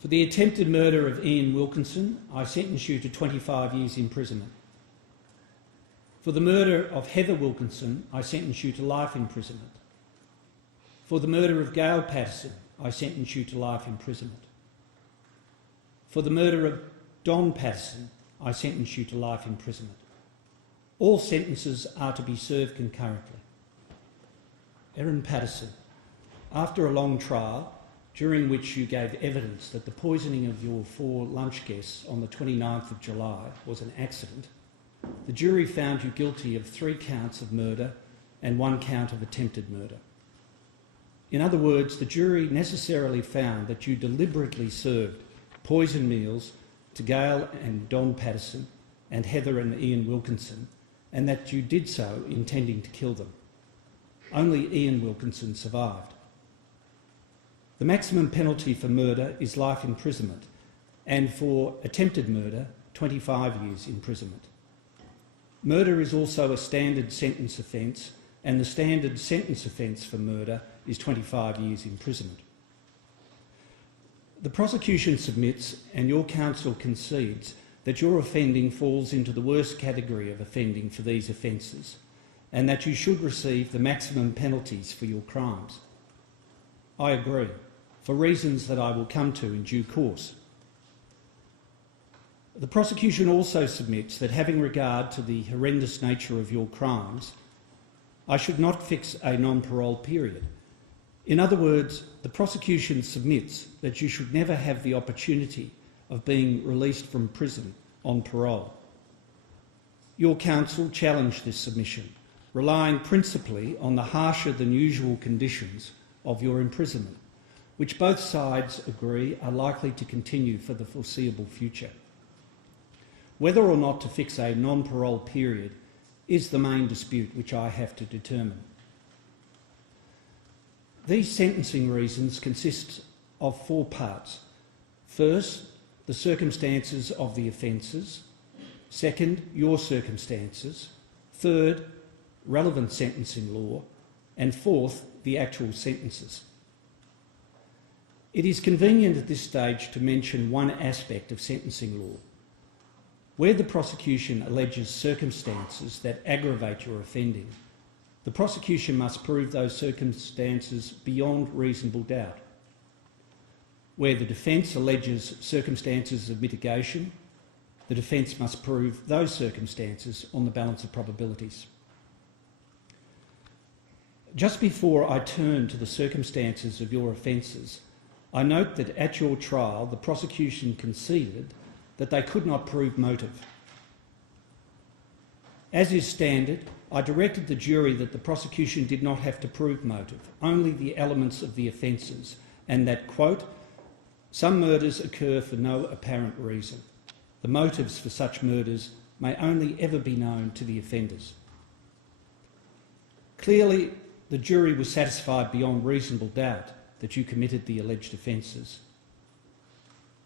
For the attempted murder of Ian Wilkinson, I sentence you to 25 years imprisonment. For the murder of Heather Wilkinson, I sentence you to life imprisonment. For the murder of Gail Patterson, I sentence you to life imprisonment. For the murder of Don Patterson, I sentence you to life imprisonment. All sentences are to be served concurrently. Erin Patterson, after a long trial, during which you gave evidence that the poisoning of your 4 lunch guests on the 29th of July was an accident, the jury found you guilty of 3 counts of murder and 1 count of attempted murder. In other words, the jury necessarily found that you deliberately served poison meals to Gail and Don Patterson and Heather and Ian Wilkinson, and that you did so intending to kill them. Only Ian Wilkinson survived. The maximum penalty for murder is life imprisonment, and for attempted murder, 25 years imprisonment. Murder is also a standard sentence offence, and the standard sentence offence for murder is 25 years imprisonment. The prosecution submits, and your counsel concedes, that your offending falls into the worst category of offending for these offences, and that you should receive the maximum penalties for your crimes. I agree, for reasons that I will come to in due course. The prosecution also submits that, having regard to the horrendous nature of your crimes, I should not fix a non-parole period. In other words, the prosecution submits that you should never have the opportunity of being released from prison on parole. Your counsel challenged this submission, relying principally on the harsher than usual conditions of your imprisonment, which both sides agree are likely to continue for the foreseeable future. Whether or not to fix a non-parole period is the main dispute which I have to determine. These sentencing reasons consist of 4 parts. First, the circumstances of the offences. Second, your circumstances. Third, relevant sentencing law. And fourth, the actual sentences. It is convenient at this stage to mention one aspect of sentencing law. Where the prosecution alleges circumstances that aggravate your offending, the prosecution must prove those circumstances beyond reasonable doubt. Where the defence alleges circumstances of mitigation, the defence must prove those circumstances on the balance of probabilities. Just before I turn to the circumstances of your offences, I note that at your trial the prosecution conceded that they could not prove motive. As is standard, I directed the jury that the prosecution did not have to prove motive, only the elements of the offences, and that, quote, some murders occur for no apparent reason. The motives for such murders may only ever be known to the offenders. Clearly, the jury was satisfied beyond reasonable doubt that you committed the alleged offences.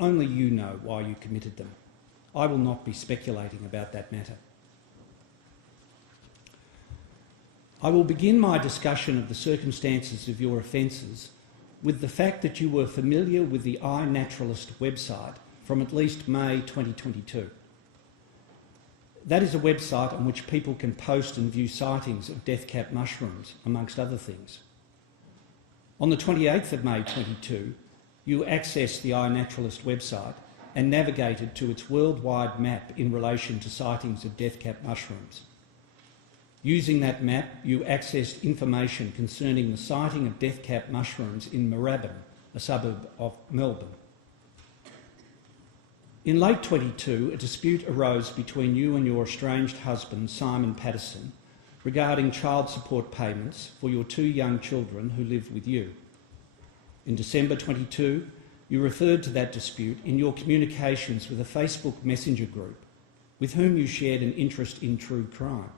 Only you know why you committed them. I will not be speculating about that matter. I will begin my discussion of the circumstances of your offences with the fact that you were familiar with the iNaturalist website from at least May 2022. That is a website on which people can post and view sightings of death-cap mushrooms, amongst other things. On the 28th of May 2022, you accessed the iNaturalist website and navigated to its worldwide map in relation to sightings of death-cap mushrooms. Using that map, you accessed information concerning the sighting of death-cap mushrooms in Moorabbin, a suburb of Melbourne. In late 22, a dispute arose between you and your estranged husband, Simon Patterson, regarding child support payments for your 2 young children who live with you. In December 22, you referred to that dispute in your communications with a Facebook Messenger group with whom you shared an interest in true crime.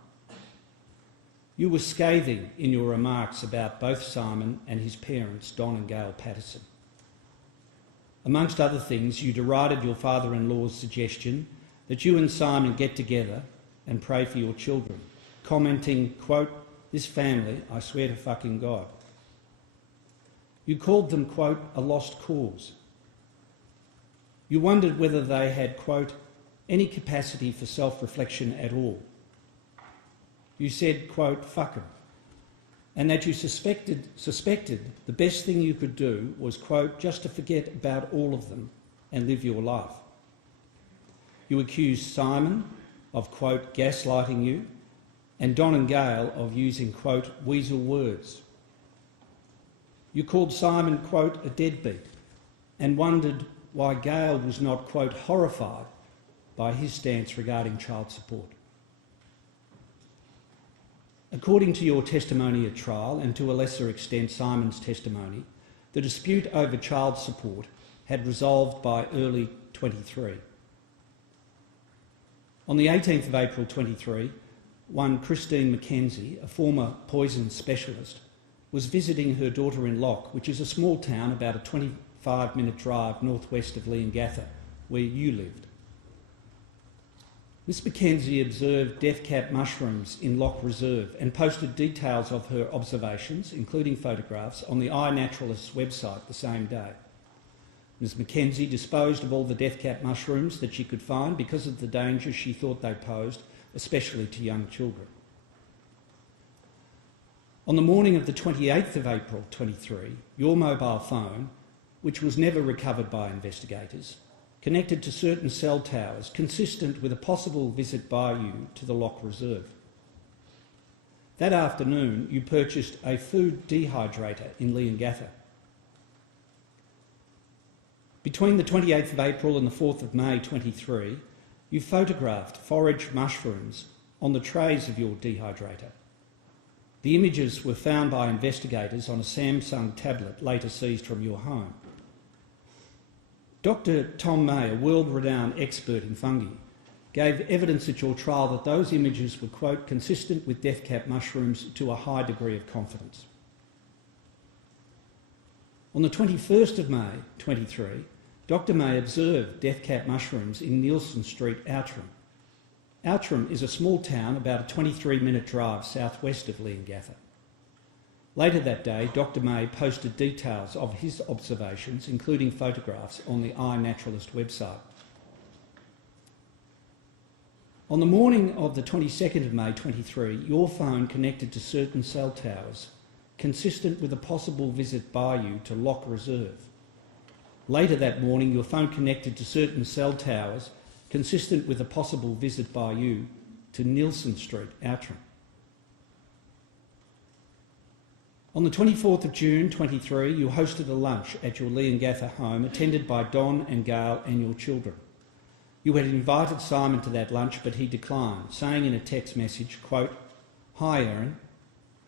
You were scathing in your remarks about both Simon and his parents, Don and Gail Patterson. Amongst other things, you derided your father-in-law's suggestion that you and Simon get together and pray for your children, commenting, quote, this family, I swear to fucking God. You called them, quote, a lost cause. You wondered whether they had, quote, any capacity for self-reflection at all. You said, quote, fuck 'em, and that you suspected the best thing you could do was, quote, just to forget about all of them and live your life. You accused Simon of, quote, gaslighting you, and Don and Gail of using, quote, weasel words. You called Simon, quote, a deadbeat, and wondered why Gail was not, quote, horrified by his stance regarding child support. According to your testimony at trial, and to a lesser extent Simon's testimony, the dispute over child support had resolved by early 23. On the 18th of April 23, one Christine McKenzie, a former poison specialist, was visiting her daughter in Lock, which is a small town about a 25-minute drive northwest of Leongatha, where you lived. Miss McKenzie observed death cap mushrooms in Lock Reserve and posted details of her observations, including photographs, on the iNaturalist's website the same day. Ms McKenzie disposed of all the death cap mushrooms that she could find because of the danger she thought they posed, especially to young children. On the morning of the 28th of April 23, your mobile phone, which was never recovered by investigators, connected to certain cell towers consistent with a possible visit by you to the Lock Reserve. That afternoon, you purchased a food dehydrator in Leongatha. Between the 28th of April and the 4th of May 23, you photographed forage mushrooms on the trays of your dehydrator. The images were found by investigators on a Samsung tablet later seized from your home. Dr. Tom May, a world-renowned expert in fungi, gave evidence at your trial that those images were, quote, consistent with death cap mushrooms to a high degree of confidence. On the 21st of May 23, Dr. May observed death cap mushrooms in Nielsen Street, Outram. Outram is a small town about a 23-minute drive southwest of Leongatha. Later that day, Dr. May posted details of his observations, including photographs, on the iNaturalist website. On the morning of the 22nd of May 23, your phone connected to certain cell towers, consistent with a possible visit by you to Lock Reserve. Later that morning, your phone connected to certain cell towers, consistent with a possible visit by you to Nielsen Street, Outram. On the 24th of June 23, you hosted a lunch at your Leongatha home, attended by Don and Gail and your children. You had invited Simon to that lunch, but he declined, saying in a text message, quote, "Hi Erin,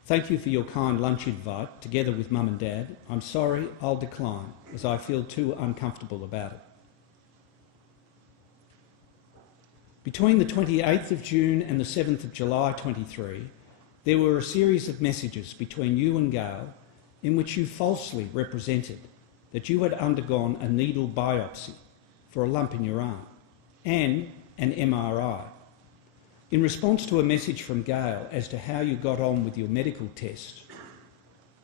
thank you for your kind lunch invite, together with Mum and Dad. I'm sorry, I'll decline, as I feel too uncomfortable about it." Between the 28th of June and the 7th of July 23, there were a series of messages between you and Gail in which you falsely represented that you had undergone a needle biopsy for a lump in your arm and an MRI. In response to a message from Gail as to how you got on with your medical tests,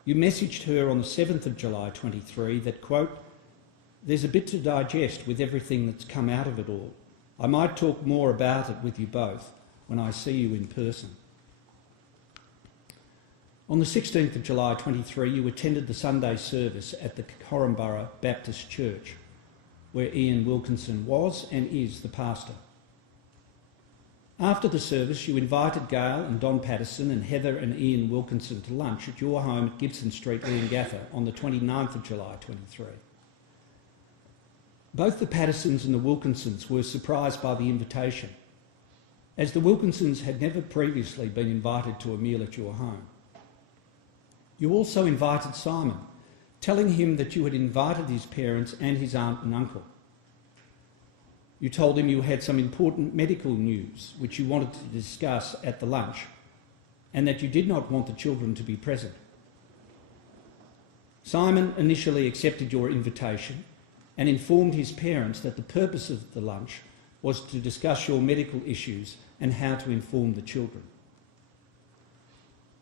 you messaged her on the 7th of July 23 that, quote, "There's a bit to digest with everything that's come out of it all. I might talk more about it with you both when I see you in person." On the 16th of July 23, you attended the Sunday service at the Corumburra Baptist Church, where Ian Wilkinson was and is the pastor. After the service, you invited Gail and Don Patterson and Heather and Ian Wilkinson to lunch at your home at Gibson Street, Leongatha, on the 29th of July 23. Both the Pattersons and the Wilkinsons were surprised by the invitation, as the Wilkinsons had never previously been invited to a meal at your home. You also invited Simon, telling him that you had invited his parents and his aunt and uncle. You told him you had some important medical news which you wanted to discuss at the lunch, and that you did not want the children to be present. Simon initially accepted your invitation and informed his parents that the purpose of the lunch was to discuss your medical issues and how to inform the children.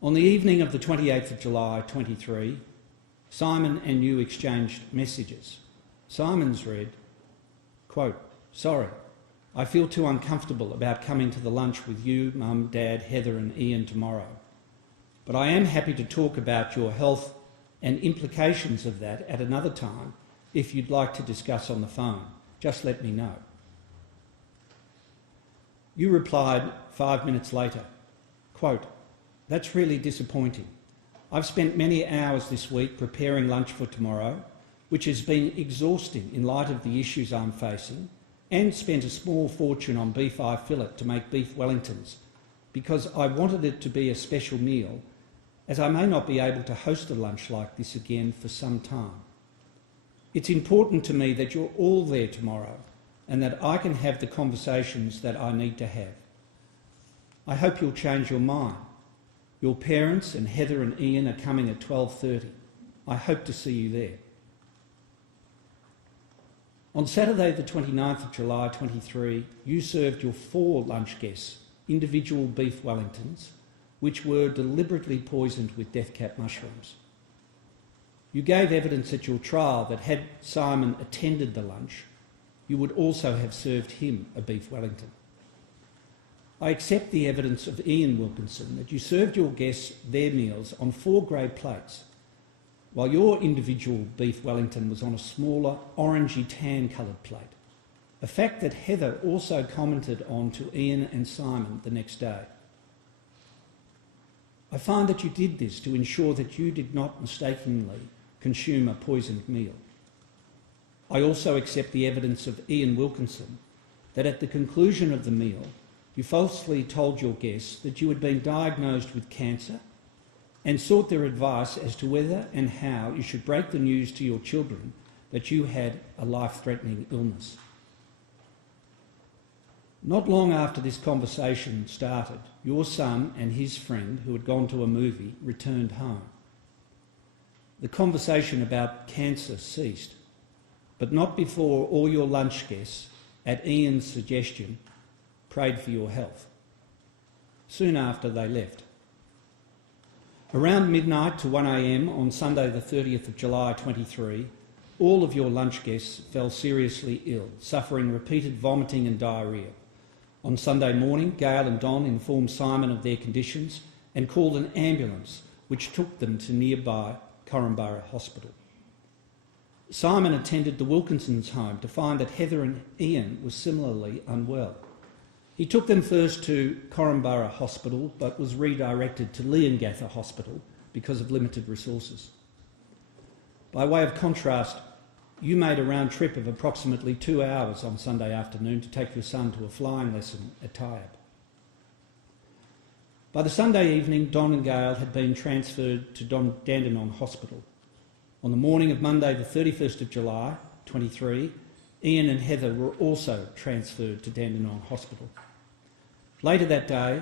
On the evening of the 28th of July 23, Simon and you exchanged messages. Simon's read, Quote, "Sorry, I feel too uncomfortable about coming to the lunch with you, Mum, Dad, Heather and Ian tomorrow. But I am happy to talk about your health and implications of that at another time if you'd like to discuss on the phone. Just let me know." You replied 5 minutes later, quote, "That's really disappointing. I've spent many hours this week preparing lunch for tomorrow, which has been exhausting in light of the issues I'm facing, and spent a small fortune on beef eye fillet to make beef Wellingtons because I wanted it to be a special meal, as I may not be able to host a lunch like this again for some time. It's important to me that you're all there tomorrow and that I can have the conversations that I need to have. I hope you'll change your mind. Your parents and Heather and Ian are coming at 12:30. I hope to see you there." On Saturday the 29th of July 23, you served your 4 lunch guests individual beef Wellingtons, which were deliberately poisoned with death cap mushrooms. You gave evidence at your trial that had Simon attended the lunch, you would also have served him a beef Wellington. I accept the evidence of Ian Wilkinson that you served your guests their meals on 4 grey plates, while your individual beef Wellington was on a smaller orangey tan coloured plate, a fact that Heather also commented on to Ian and Simon the next day. I find that you did this to ensure that you did not mistakenly consume a poisoned meal. I also accept the evidence of Ian Wilkinson that at the conclusion of the meal, you falsely told your guests that you had been diagnosed with cancer and sought their advice as to whether and how you should break the news to your children that you had a life-threatening illness. Not long after this conversation started, your son and his friend, who had gone to a movie, returned home. The conversation about cancer ceased, but not before all your lunch guests, at Ian's suggestion, prayed for your health. Soon after, they left. Around midnight to 1 a.m. on Sunday the 30th of July 23, all of your lunch guests fell seriously ill, suffering repeated vomiting and diarrhoea. On Sunday morning, Gail and Don informed Simon of their conditions and called an ambulance which took them to nearby Corumburra Hospital. Simon attended the Wilkinsons' home to find that Heather and Ian were similarly unwell. He took them first to Corumburra Hospital but was redirected to Leongatha Hospital because of limited resources. By way of contrast, you made a round trip of approximately 2 hours on Sunday afternoon to take your son to a flying lesson at Tyab. By the Sunday evening, Don and Gail had been transferred to Dandenong Hospital. On the morning of Monday the 31st of July 23, Ian and Heather were also transferred to Dandenong Hospital. Later that day,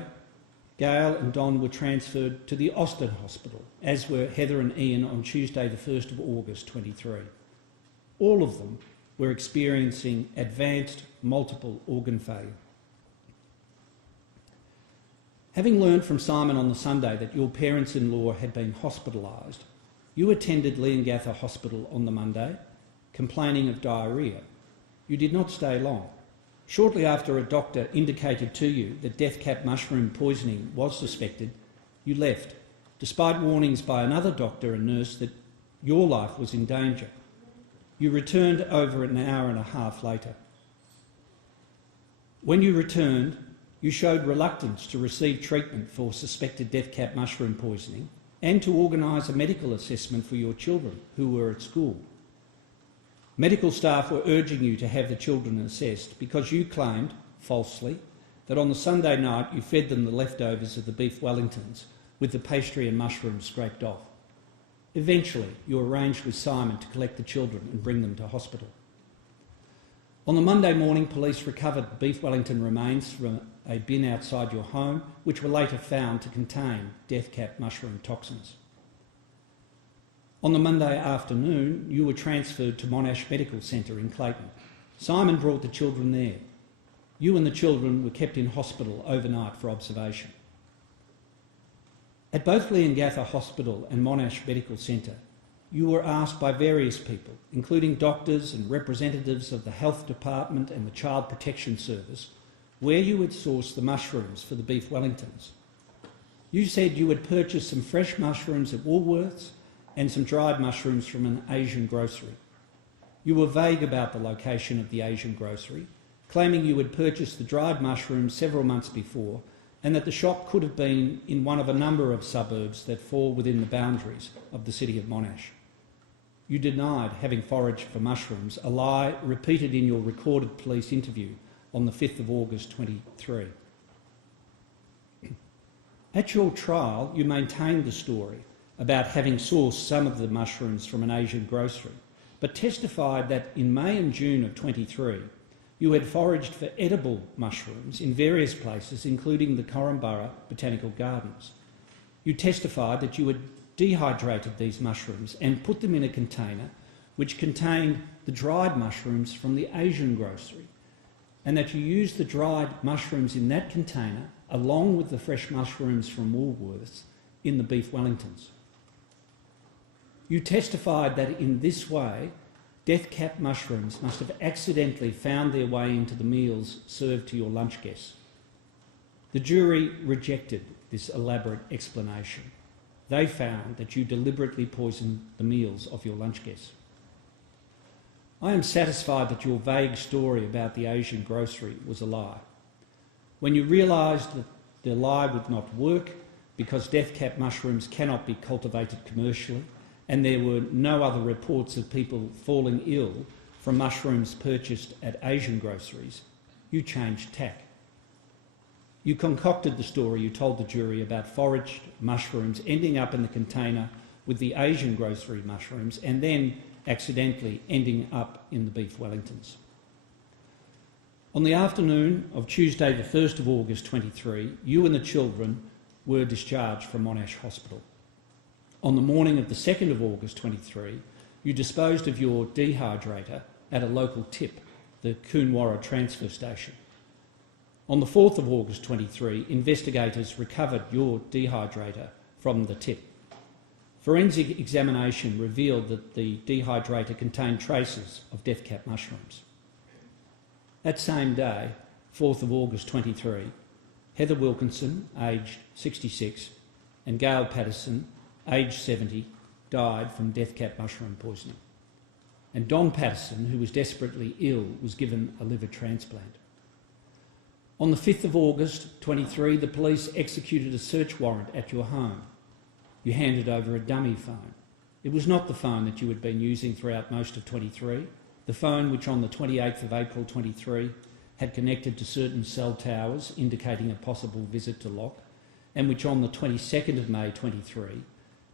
Gail and Don were transferred to the Austin Hospital, as were Heather and Ian on Tuesday the 1st of August 23. All of them were experiencing advanced multiple organ failure. Having learned from Simon on the Sunday that your parents-in-law had been hospitalised, you attended Leongatha Hospital on the Monday, complaining of diarrhoea. You did not stay long. Shortly after a doctor indicated to you that death cap mushroom poisoning was suspected, you left, despite warnings by another doctor and nurse that your life was in danger. You returned over an hour and a half later. When you returned, you showed reluctance to receive treatment for suspected death cap mushroom poisoning and to organise a medical assessment for your children who were at school. Medical staff were urging you to have the children assessed because you claimed, falsely, that on the Sunday night you fed them the leftovers of the beef Wellingtons with the pastry and mushrooms scraped off. Eventually, you arranged with Simon to collect the children and bring them to hospital. On the Monday morning, police recovered beef Wellington remains from a bin outside your home, which were later found to contain death cap mushroom toxins. On the Monday afternoon, you were transferred to Monash Medical Centre in Clayton. Simon brought the children there. You and the children were kept in hospital overnight for observation. At both Leongatha Hospital and Monash Medical Centre, you were asked by various people, including doctors and representatives of the Health Department and the Child Protection Service, where you would source the mushrooms for the beef Wellingtons. You said you would purchase some fresh mushrooms at Woolworths and some dried mushrooms from an Asian grocery. You were vague about the location of the Asian grocery, claiming you had purchased the dried mushrooms several months before and that the shop could have been in one of a number of suburbs that fall within the boundaries of the city of Monash. You denied having foraged for mushrooms, a lie repeated in your recorded police interview on the 5th of August 23. At your trial, you maintained the story about having sourced some of the mushrooms from an Asian grocery, but testified that in May and June of 23, you had foraged for edible mushrooms in various places, including the Korumburra Botanical Gardens. You testified that you had dehydrated these mushrooms and put them in a container which contained the dried mushrooms from the Asian grocery, and that you used the dried mushrooms in that container along with the fresh mushrooms from Woolworths in the beef Wellingtons. You testified that in this way, death-cap mushrooms must have accidentally found their way into the meals served to your lunch guests. The jury rejected this elaborate explanation. They found that you deliberately poisoned the meals of your lunch guests. I am satisfied that your vague story about the Asian grocery was a lie. When you realised that the lie would not work because death-cap mushrooms cannot be cultivated commercially, and there were no other reports of people falling ill from mushrooms purchased at Asian groceries, you changed tack. You concocted the story you told the jury about foraged mushrooms ending up in the container with the Asian grocery mushrooms and then accidentally ending up in the beef Wellingtons. On the afternoon of Tuesday the 1st of August 23, you and the children were discharged from Monash Hospital. On the morning of the 2nd of August 23, you disposed of your dehydrator at a local tip, the Coonwarra transfer station. On the 4th of August 23, investigators recovered your dehydrator from the tip. Forensic examination revealed that the dehydrator contained traces of death-cap mushrooms. That same day, 4th of August 23, Heather Wilkinson, aged 66, and Gail Patterson, aged 70, died from death-cap mushroom poisoning. And Don Patterson, who was desperately ill, was given a liver transplant. On the 5th of August 23, the police executed a search warrant at your home. You handed over a dummy phone. It was not the phone that you had been using throughout most of 23, the phone which on the 28th of April 23 had connected to certain cell towers indicating a possible visit to Lock, and which on the 22nd of May 23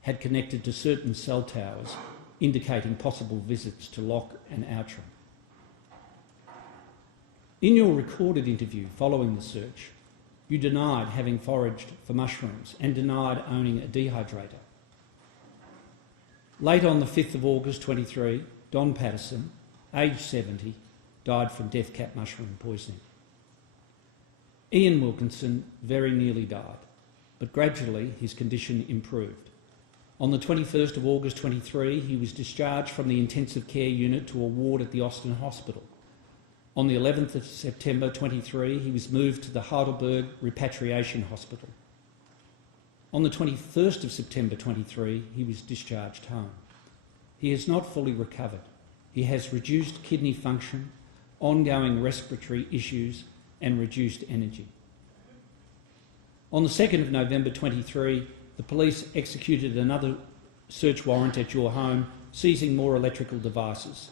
had connected to certain cell towers indicating possible visits to Lock and Outram. In your recorded interview following the search, you denied having foraged for mushrooms and denied owning a dehydrator. Late on the 5th of August 23, Don Patterson, aged 70, died from death-cap mushroom poisoning. Ian Wilkinson very nearly died, but gradually his condition improved. On the 21st of August 23, he was discharged from the intensive care unit to a ward at the Austin Hospital. On the 11th of September 23, he was moved to the Heidelberg Repatriation Hospital. On the 21st of September 23, he was discharged home. He has not fully recovered. He has reduced kidney function, ongoing respiratory issues and reduced energy. On the 2nd of November 23, the police executed another search warrant at your home, seizing more electrical devices.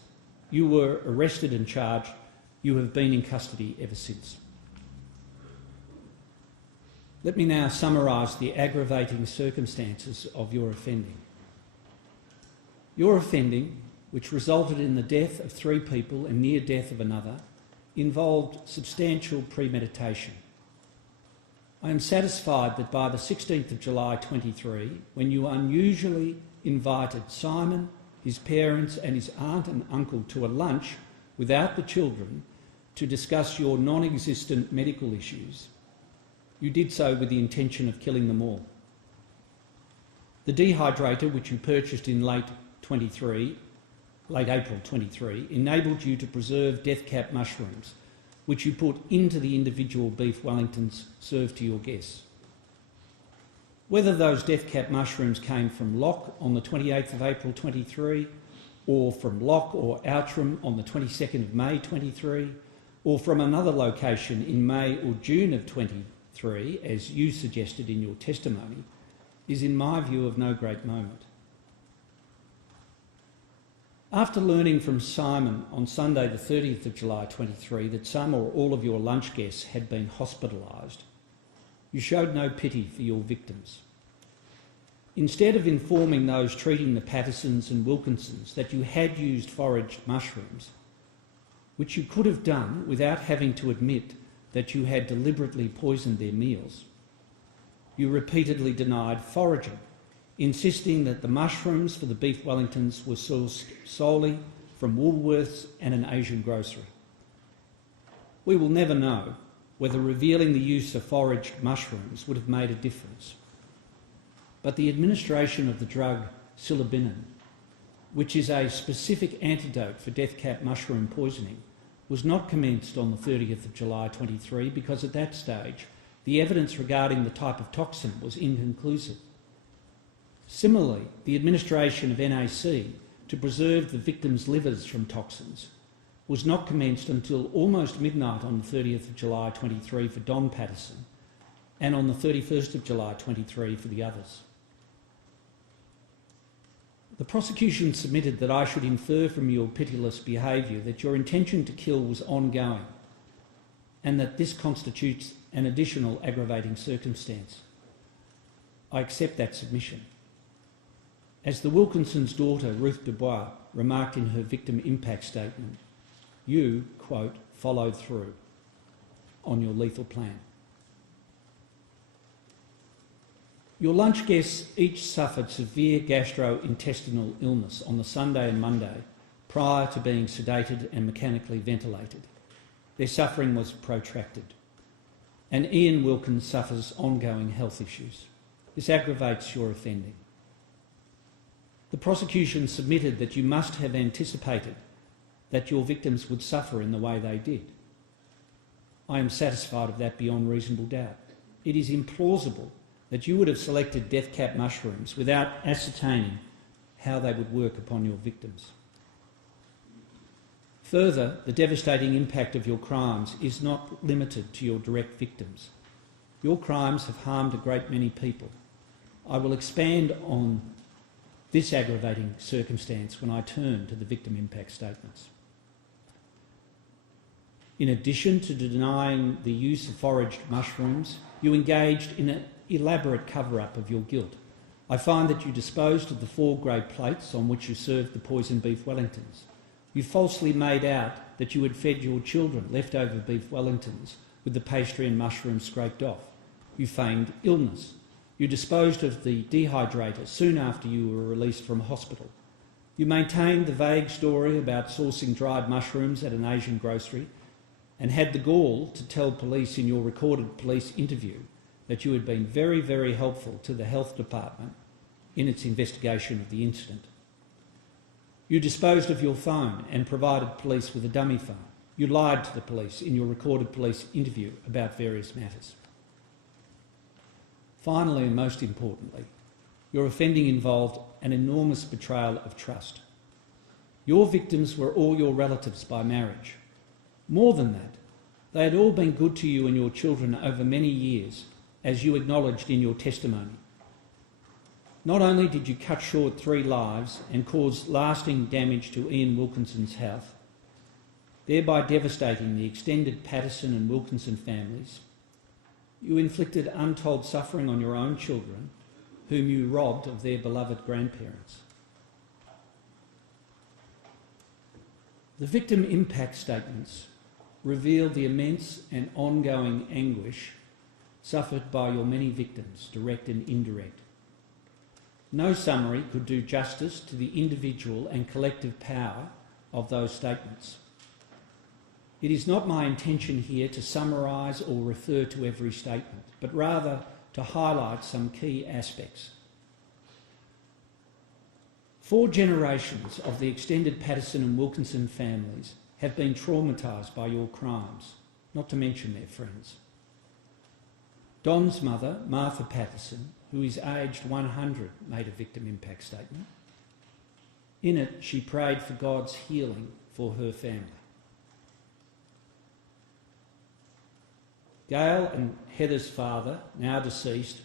You were arrested and charged. You have been in custody ever since. Let me now summarise the aggravating circumstances of your offending. Your offending, which resulted in the death of 3 people and near death of another, involved substantial premeditation. I am satisfied that by the 16th of July 23, when you unusually invited Simon, his parents and his aunt and uncle to a lunch without the children to discuss your non-existent medical issues, you did so with the intention of killing them all. The dehydrator, which you purchased in late 23, late April 23, enabled you to preserve death cap mushrooms, which you put into the individual beef Wellingtons served to your guests. Whether those death cap mushrooms came from Lock on the 28th of April 23, or from Lock or Outram on the 22nd of May 23, or from another location in May or June of 23, as you suggested in your testimony, is in my view of no great moment. After learning from Simon on Sunday the 30th of July 23 that some or all of your lunch guests had been hospitalised, you showed no pity for your victims. Instead of informing those treating the Pattersons and Wilkinsons that you had used foraged mushrooms, which you could have done without having to admit that you had deliberately poisoned their meals, you repeatedly denied foraging, insisting that the mushrooms for the beef Wellingtons were sourced solely from Woolworths and an Asian grocery. We will never know whether revealing the use of foraged mushrooms would have made a difference. But the administration of the drug psilocybin, which is a specific antidote for death cap mushroom poisoning, was not commenced on the 30th of July 23 because at that stage the evidence regarding the type of toxin was inconclusive. Similarly, the administration of NAC to preserve the victims' livers from toxins was not commenced until almost midnight on the 30th of July 23 for Don Patterson and on the 31st of July 23 for the others. The prosecution submitted that I should infer from your pitiless behaviour that your intention to kill was ongoing and that this constitutes an additional aggravating circumstance. I accept that submission. As the Wilkinsons' daughter, Ruth Dubois, remarked in her victim impact statement, you, quote, followed through on your lethal plan. Your lunch guests each suffered severe gastrointestinal illness on the Sunday and Monday prior to being sedated and mechanically ventilated. Their suffering was protracted. And Ian Wilkins suffers ongoing health issues. This aggravates your offending. The prosecution submitted that you must have anticipated that your victims would suffer in the way they did. I am satisfied of that beyond reasonable doubt. It is implausible that you would have selected death cap mushrooms without ascertaining how they would work upon your victims. Further, the devastating impact of your crimes is not limited to your direct victims. Your crimes have harmed a great many people. I will expand on this aggravating circumstance when I turn to the victim impact statements. In addition to denying the use of foraged mushrooms, you engaged in an elaborate cover-up of your guilt. I find that you disposed of the 4 grey plates on which you served the poisoned beef Wellingtons. You falsely made out that you had fed your children leftover beef Wellingtons with the pastry and mushrooms scraped off. You feigned illness. You disposed of the dehydrator soon after you were released from hospital. You maintained the vague story about sourcing dried mushrooms at an Asian grocery and had the gall to tell police in your recorded police interview that you had been very, very helpful to the health department in its investigation of the incident. You disposed of your phone and provided police with a dummy phone. You lied to the police in your recorded police interview about various matters. Finally, and most importantly, your offending involved an enormous betrayal of trust. Your victims were all your relatives by marriage. More than that, they had all been good to you and your children over many years, as you acknowledged in your testimony. Not only did you cut short 3 lives and cause lasting damage to Ian Wilkinson's health, thereby devastating the extended Patterson and Wilkinson families, you inflicted untold suffering on your own children, whom you robbed of their beloved grandparents. The victim impact statements reveal the immense and ongoing anguish suffered by your many victims, direct and indirect. No summary could do justice to the individual and collective power of those statements. It is not my intention here to summarise or refer to every statement, but rather to highlight some key aspects. 4 generations of the extended Patterson and Wilkinson families have been traumatised by your crimes, not to mention their friends. Don's mother, Martha Patterson, who is aged 100, made a victim impact statement. In it, she prayed for God's healing for her family. Gail and Heather's father, now deceased,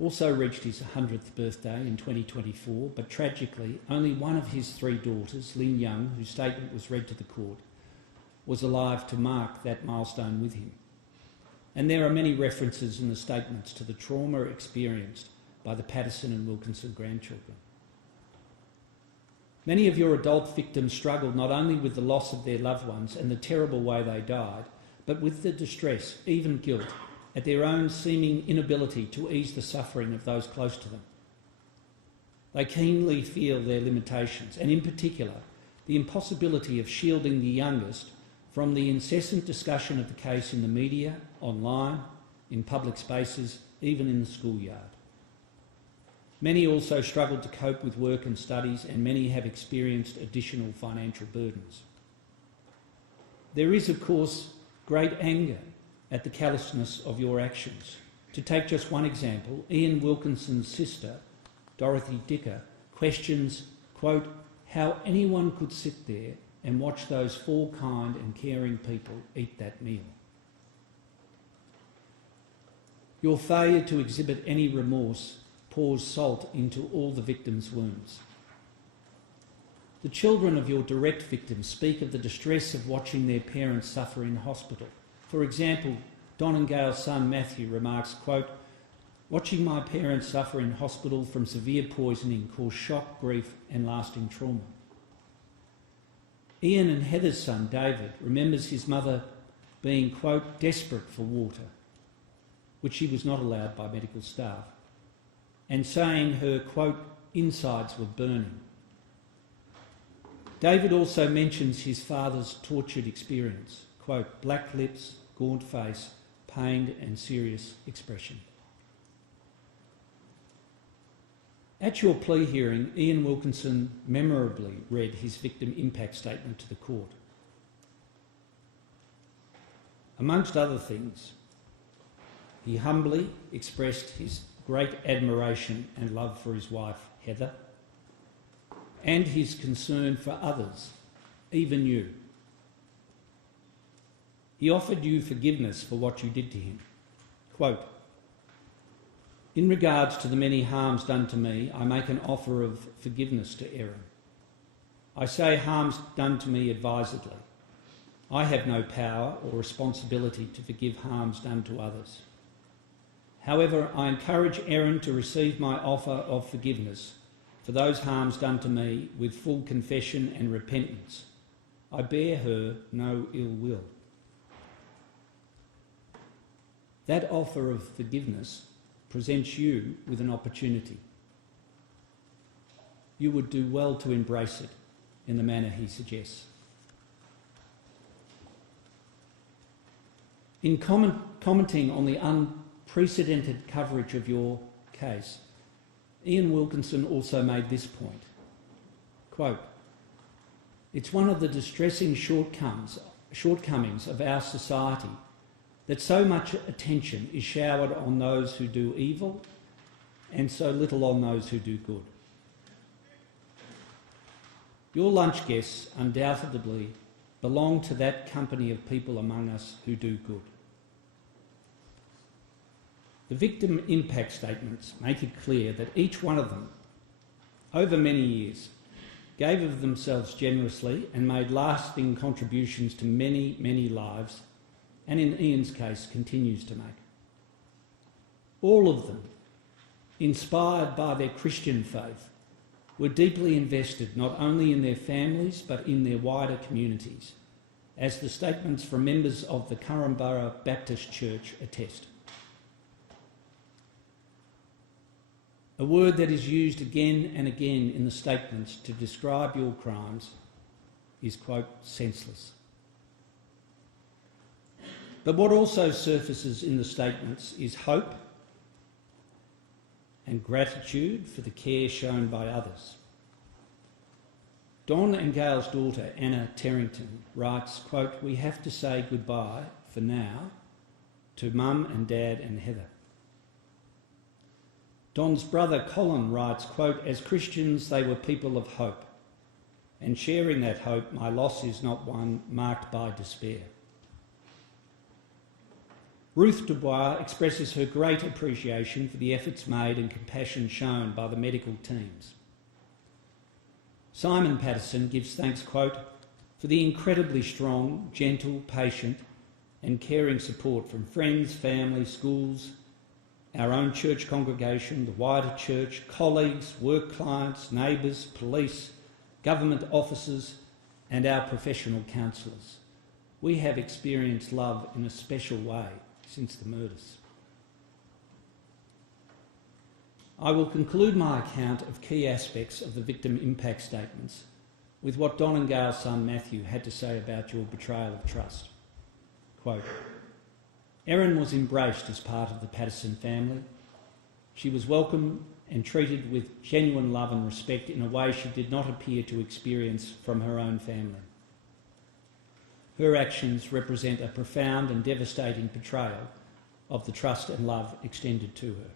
also reached his 100th birthday in 2024, but tragically only one of his 3 daughters, Lynn Young, whose statement was read to the court, was alive to mark that milestone with him. And there are many references in the statements to the trauma experienced by the Patterson and Wilkinson grandchildren. Many of your adult victims struggled not only with the loss of their loved ones and the terrible way they died, but with the distress, even guilt, at their own seeming inability to ease the suffering of those close to them. They keenly feel their limitations, and in particular, the impossibility of shielding the youngest from the incessant discussion of the case in the media, online, in public spaces, even in the schoolyard. Many also struggled to cope with work and studies, and many have experienced additional financial burdens. There is, of course, great anger at the callousness of your actions. To take just one example, Ian Wilkinson's sister, Dorothy Dicker, questions, quote, how anyone could sit there and watch those 4 kind and caring people eat that meal. Your failure to exhibit any remorse pours salt into all the victims' wounds. The children of your direct victims speak of the distress of watching their parents suffer in hospital. For example, Don and Gail's son Matthew remarks, quote, watching my parents suffer in hospital from severe poisoning caused shock, grief and lasting trauma. Ian and Heather's son David remembers his mother being, quote, desperate for water, which she was not allowed by medical staff, and saying her, quote, insides were burning. David also mentions his father's tortured experience, quote, black lips, gaunt face, pained and serious expression. At your plea hearing, Ian Wilkinson memorably read his victim impact statement to the court. Amongst other things, he humbly expressed his great admiration and love for his wife, Heather, and his concern for others, even you. He offered you forgiveness for what you did to him. Quote, in regards to the many harms done to me, I make an offer of forgiveness to Erin. I say harms done to me advisedly. I have no power or responsibility to forgive harms done to others. However, I encourage Erin to receive my offer of forgiveness for those harms done to me with full confession and repentance. I bear her no ill will. That offer of forgiveness presents you with an opportunity. You would do well to embrace it in the manner he suggests. In commenting on the unprecedented coverage of your case, Ian Wilkinson also made this point, quote, it's one of the distressing shortcomings of our society that so much attention is showered on those who do evil and so little on those who do good. Your lunch guests undoubtedly belong to that company of people among us who do good. The victim impact statements make it clear that each one of them, over many years, gave of themselves generously and made lasting contributions to many, many lives, and in Ian's case continues to make. All of them, inspired by their Christian faith, were deeply invested not only in their families but in their wider communities, as the statements from members of the Currumborough Baptist Church attest. A word that is used again and again in the statements to describe your crimes is, quote, senseless. But what also surfaces in the statements is hope and gratitude for the care shown by others. Don and Gail's daughter, Anna Terrington, writes, quote, "We have to say goodbye for now to Mum and Dad and Heather." Don's brother, Colin, writes, quote, "As Christians, they were people of hope, and sharing that hope, my loss is not one marked by despair." Ruth Dubois expresses her great appreciation for the efforts made and compassion shown by the medical teams. Simon Patterson gives thanks, quote, "for the incredibly strong, gentle, patient and caring support from friends, family, schools, our own church congregation, the wider church, colleagues, work clients, neighbours, police, government officers and our professional counsellors. We have experienced love in a special way since the murders." I will conclude my account of key aspects of the victim impact statements with what Don and Gail's son Matthew had to say about your betrayal of trust. Quote, "Erin was embraced as part of the Patterson family. She was welcomed and treated with genuine love and respect in a way she did not appear to experience from her own family. Her actions represent a profound and devastating betrayal of the trust and love extended to her.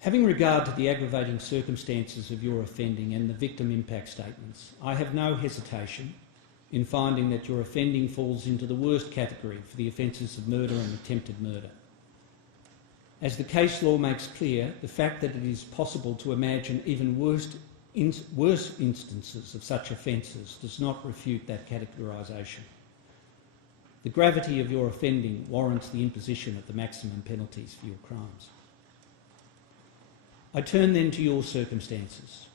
Having regard to the aggravating circumstances of your offending and the victim impact statements, I have no hesitation in finding that your offending falls into the worst category for the offences of murder and attempted murder. As the case law makes clear, the fact that it is possible to imagine even worse instances of such offences does not refute that categorisation. The gravity of your offending warrants the imposition of the maximum penalties for your crimes. I turn then to your circumstances.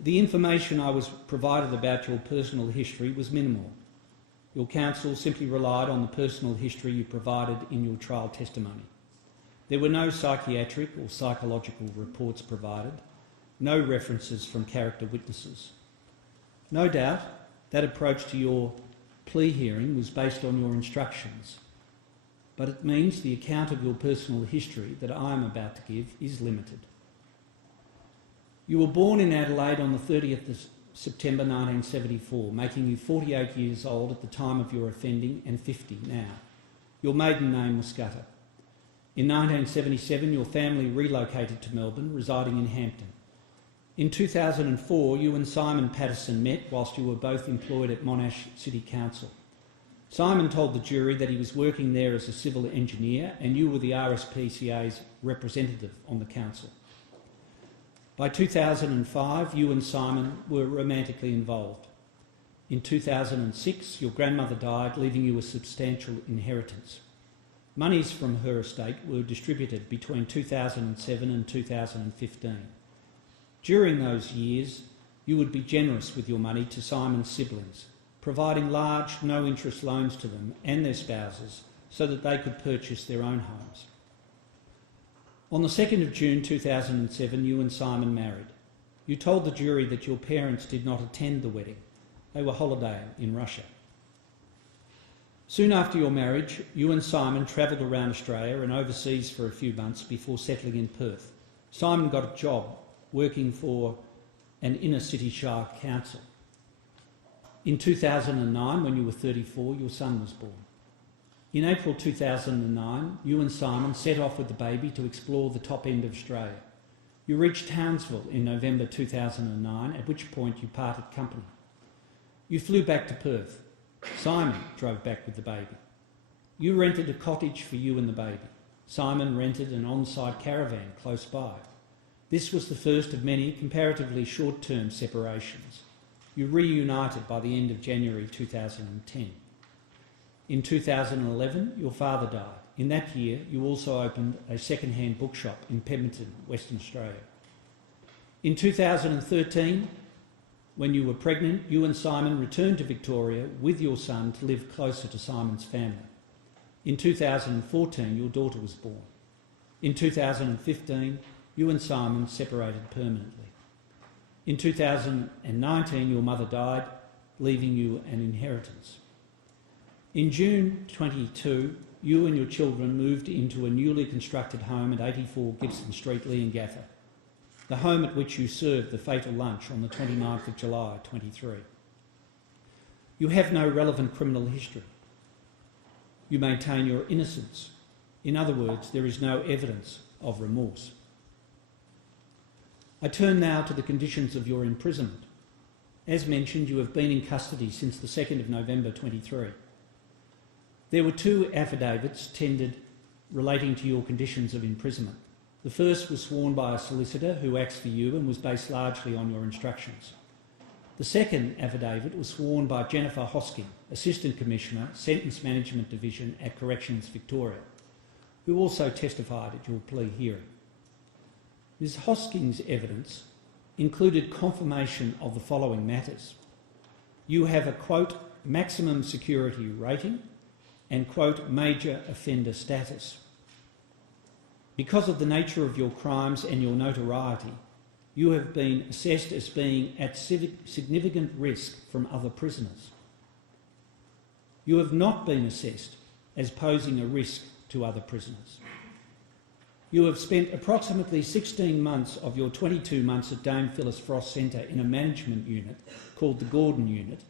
The information I was provided about your personal history was minimal. Your counsel simply relied on the personal history you provided in your trial testimony. There were no psychiatric or psychological reports provided, no references from character witnesses. No doubt that approach to your plea hearing was based on your instructions, but it means the account of your personal history that I am about to give is limited. You were born in Adelaide on the 30th of September 1974, making you 48 years old at the time of your offending and 50 now. Your maiden name was Scudder. In 1977, your family relocated to Melbourne, residing in Hampton. In 2004, you and Simon Patterson met whilst you were both employed at Monash City Council. Simon told the jury that he was working there as a civil engineer and you were the RSPCA's representative on the council. By 2005, you and Simon were romantically involved. In 2006, your grandmother died, leaving you a substantial inheritance. Monies from her estate were distributed between 2007 and 2015. During those years, you would be generous with your money to Simon's siblings, providing large, no-interest loans to them and their spouses so that they could purchase their own homes. On the 2nd of June 2007, you and Simon married. You told the jury that your parents did not attend the wedding. They were holidaying in Russia. Soon after your marriage, you and Simon travelled around Australia and overseas for a few months before settling in Perth. Simon got a job working for an inner-city shire council. In 2009, when you were 34, your son was born. In April 2009, you and Simon set off with the baby to explore the top end of Australia. You reached Townsville in November 2009, at which point you parted company. You flew back to Perth. Simon drove back with the baby. You rented a cottage for you and the baby. Simon rented an on-site caravan close by. This was the first of many comparatively short-term separations. You reunited by the end of January 2010. In 2011, your father died. In that year, you also opened a second-hand bookshop in Pemberton, Western Australia. In 2013, when you were pregnant, you and Simon returned to Victoria with your son to live closer to Simon's family. In 2014, your daughter was born. In 2015, you and Simon separated permanently. In 2019, your mother died, leaving you an inheritance. In June 2022, you and your children moved into a newly constructed home at 84 Gibson Street, Leongatha. the home at which you served the fatal lunch on the 29th of July 23. You have no relevant criminal history. You maintain your innocence. In other words, there is no evidence of remorse. I turn now to the conditions of your imprisonment. As mentioned, you have been in custody since the 2nd of November 23. There were 2 affidavits tendered relating to your conditions of imprisonment. The first was sworn by a solicitor who acts for you and was based largely on your instructions. The second affidavit was sworn by Jennifer Hosking, Assistant Commissioner, Sentence Management Division at Corrections Victoria, who also testified at your plea hearing. Ms Hosking's evidence included confirmation of the following matters. You have a, quote, maximum security rating and, quote, major offender status. Because of the nature of your crimes and your notoriety, you have been assessed as being at significant risk from other prisoners. You have not been assessed as posing a risk to other prisoners. You have spent approximately 16 months of your 22 months at Dame Phyllis Frost Centre in a management unit called the Gordon Unit,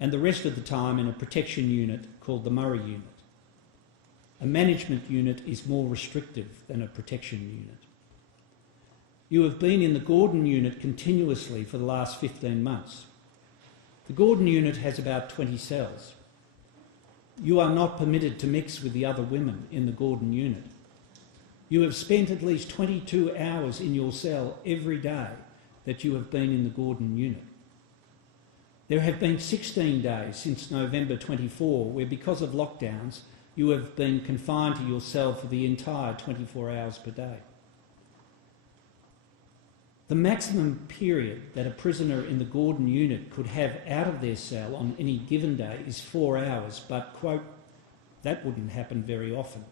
and the rest of the time in a protection unit called the Murray Unit. A management unit is more restrictive than a protection unit. You have been in the Gordon Unit continuously for the last 15 months. The Gordon Unit has about 20 cells. You are not permitted to mix with the other women in the Gordon Unit. You have spent at least 22 hours in your cell every day that you have been in the Gordon Unit. There have been 16 days since November 24 where, because of lockdowns, you have been confined to your cell for the entire 24 hours per day. The maximum period that a prisoner in the Gordon Unit could have out of their cell on any given day is 4 hours, but, quote, that wouldn't happen very often.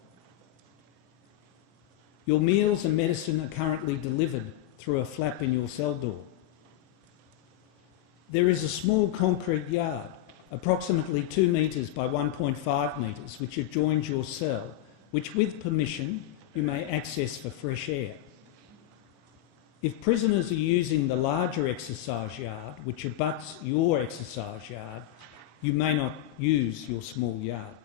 Your meals and medicine are currently delivered through a flap in your cell door. There is a small concrete yard, approximately 2 metres by 1.5 metres, which adjoins your cell, which, with permission, you may access for fresh air. If prisoners are using the larger exercise yard, which abuts your exercise yard, you may not use your small yard.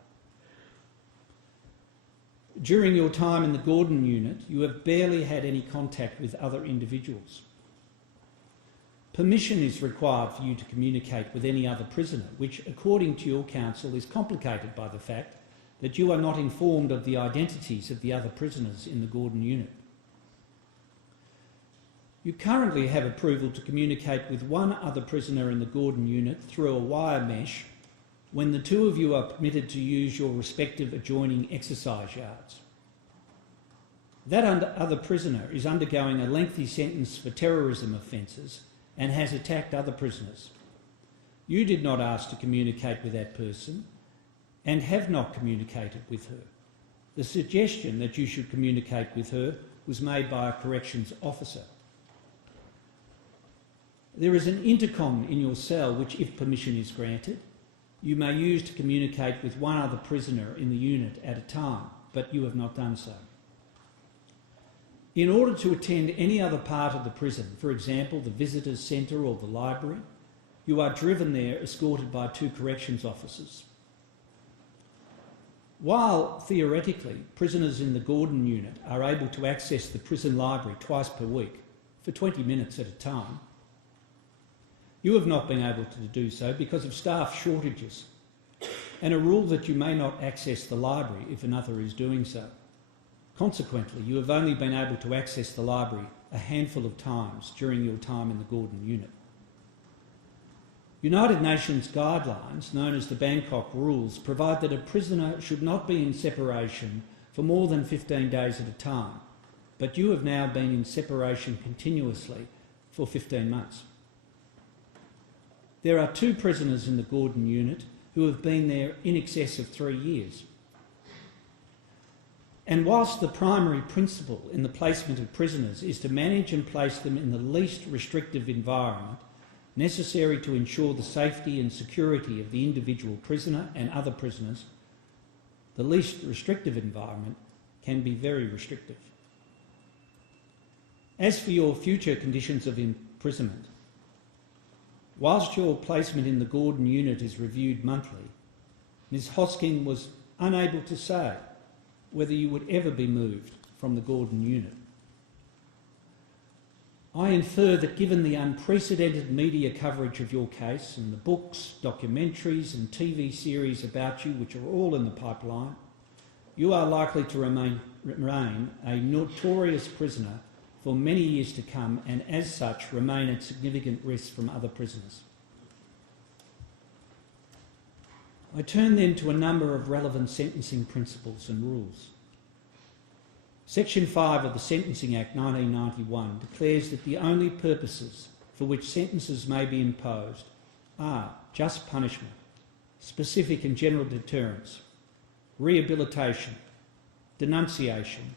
During your time in the Gordon Unit, you have barely had any contact with other individuals. Permission is required for you to communicate with any other prisoner, which, according to your counsel, is complicated by the fact that you are not informed of the identities of the other prisoners in the Gordon Unit. You currently have approval to communicate with one other prisoner in the Gordon Unit through a wire mesh when the 2 of you are permitted to use your respective adjoining exercise yards. That other prisoner is undergoing a lengthy sentence for terrorism offences and has attacked other prisoners. You did not ask to communicate with that person and have not communicated with her. The suggestion that you should communicate with her was made by a corrections officer. There is an intercom in your cell which, if permission is granted, you may use to communicate with one other prisoner in the unit at a time, but you have not done so. In order to attend any other part of the prison, for example, the visitors' centre or the library, you are driven there escorted by 2 corrections officers. While, theoretically, prisoners in the Gordon Unit are able to access the prison library twice per week for 20 minutes at a time, you have not been able to do so because of staff shortages and a rule that you may not access the library if another is doing so. Consequently, you have only been able to access the library a handful of times during your time in the Gordon Unit. United Nations guidelines, known as the Bangkok Rules, provide that a prisoner should not be in separation for more than 15 days at a time, but you have now been in separation continuously for 15 months. There are 2 prisoners in the Gordon Unit who have been there in excess of 3 years. And whilst the primary principle in the placement of prisoners is to manage and place them in the least restrictive environment necessary to ensure the safety and security of the individual prisoner and other prisoners, the least restrictive environment can be very restrictive. As for your future conditions of imprisonment, whilst your placement in the Gordon unit is reviewed monthly, Ms Hosking was unable to say whether you would ever be moved from the Gordon unit. I infer that given the unprecedented media coverage of your case and the books, documentaries and TV series about you, which are all in the pipeline, you are likely to remain a notorious prisoner for many years to come, and as such remain at significant risk from other prisoners. I turn then to a number of relevant sentencing principles and rules. Section 5 of the Sentencing Act 1991 declares that the only purposes for which sentences may be imposed are just punishment, specific and general deterrence, rehabilitation, denunciation,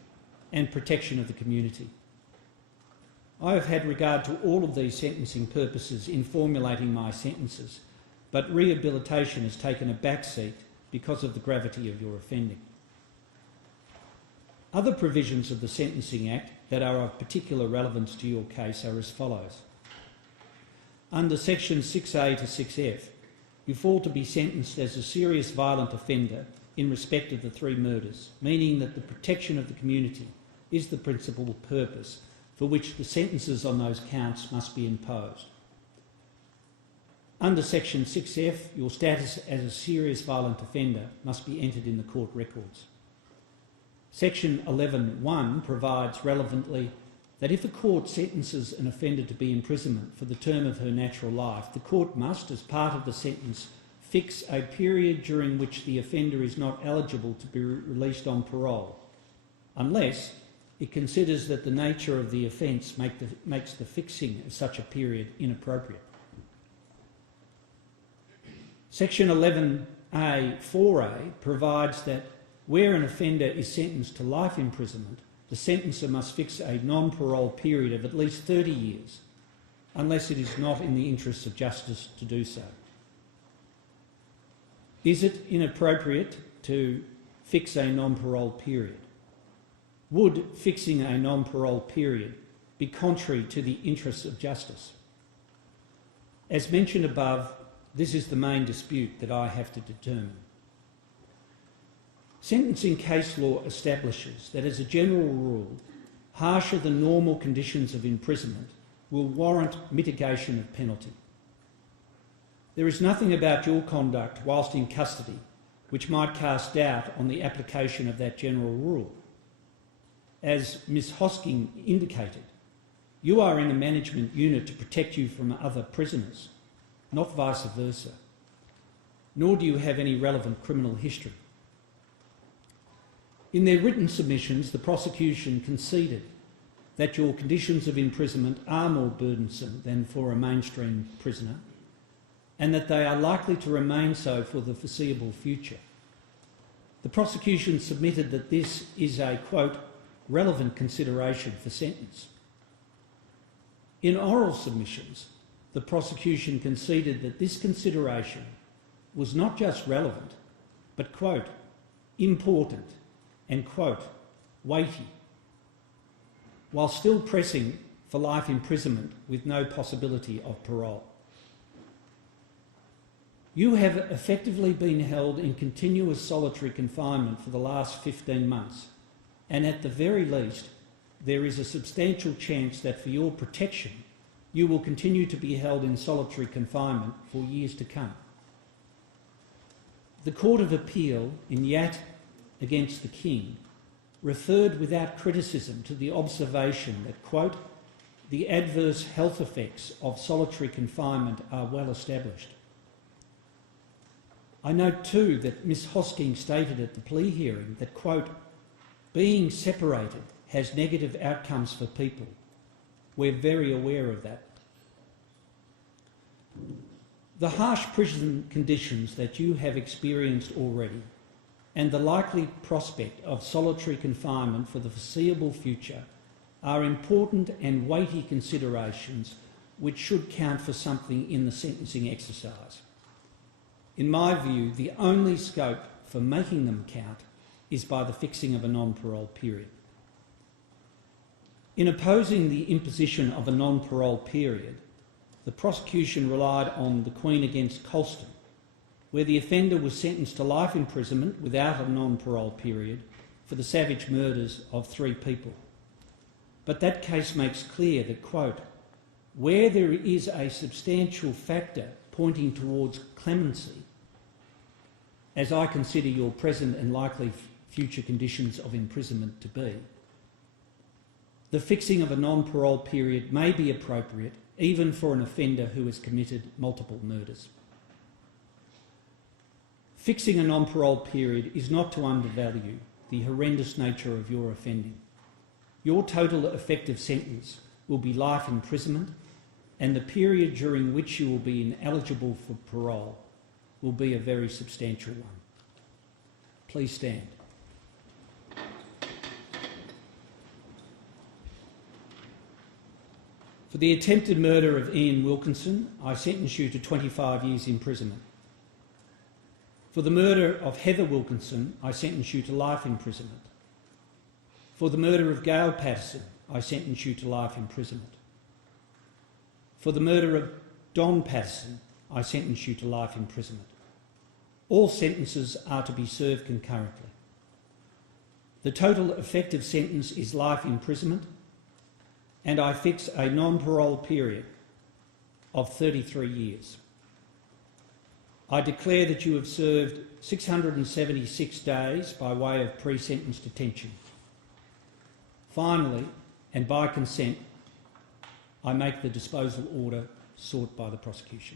and protection of the community. I have had regard to all of these sentencing purposes in formulating my sentences, but rehabilitation has taken a backseat because of the gravity of your offending. Other provisions of the Sentencing Act that are of particular relevance to your case are as follows. Under sections 6A to 6F, you fall to be sentenced as a serious violent offender in respect of the 3 murders, meaning that the protection of the community is the principal purpose for which the sentences on those counts must be imposed. Under section 6F, your status as a serious violent offender must be entered in the court records. Section 11(1) provides relevantly that if a court sentences an offender to be imprisonment for the term of her natural life, the court must, as part of the sentence, fix a period during which the offender is not eligible to be released on parole, unless it considers that the nature of the offence makes the fixing of such a period inappropriate. Section 11A(4)(a) provides that where an offender is sentenced to life imprisonment, the sentencer must fix a non-parole period of at least 30 years, unless it is not in the interests of justice to do so. Is it inappropriate to fix a non-parole period? Would fixing a non-parole period be contrary to the interests of justice? As mentioned above, this is the main dispute that I have to determine. Sentencing case law establishes that, as a general rule, harsher than normal conditions of imprisonment will warrant mitigation of penalty. There is nothing about your conduct whilst in custody which might cast doubt on the application of that general rule. As Ms Hosking indicated, you are in a management unit to protect you from other prisoners, not vice versa, nor do you have any relevant criminal history. In their written submissions, the prosecution conceded that your conditions of imprisonment are more burdensome than for a mainstream prisoner, and that they are likely to remain so for the foreseeable future. The prosecution submitted that this is a, quote, relevant consideration for sentence. In oral submissions, the prosecution conceded that this consideration was not just relevant, but, quote, important and, quote, weighty, while still pressing for life imprisonment with no possibility of parole. You have effectively been held in continuous solitary confinement for the last 15 months, and at the very least, there is a substantial chance that for your protection, you will continue to be held in solitary confinement for years to come. The Court of Appeal in Yatt against the King referred without criticism to the observation that, quote, the adverse health effects of solitary confinement are well established. I note too that Ms Hosking stated at the plea hearing that, quote, being separated has negative outcomes for people. We're very aware of that. The harsh prison conditions that you have experienced already and the likely prospect of solitary confinement for the foreseeable future are important and weighty considerations which should count for something in the sentencing exercise. In my view, the only scope for making them count is by the fixing of a non-parole period. In opposing the imposition of a non-parole period, the prosecution relied on the Queen against Colston, where the offender was sentenced to life imprisonment without a non-parole period for the savage murders of 3 people. But that case makes clear that, quote, where there is a substantial factor pointing towards clemency, as I consider your present and likely future conditions of imprisonment to be, the fixing of a non-parole period may be appropriate even for an offender who has committed multiple murders. Fixing a non-parole period is not to undervalue the horrendous nature of your offending. Your total effective sentence will be life imprisonment, and the period during which you will be ineligible for parole will be a very substantial one. Please stand. For the attempted murder of Ian Wilkinson, I sentence you to 25 years imprisonment. For the murder of Heather Wilkinson, I sentence you to life imprisonment. For the murder of Gail Patterson, I sentence you to life imprisonment. For the murder of Don Patterson, I sentence you to life imprisonment. All sentences are to be served concurrently. The total effective sentence is life imprisonment, and I fix a non-parole period of 33 years. I declare that you have served 676 days by way of pre-sentence detention. Finally, and by consent, I make the disposal order sought by the prosecution.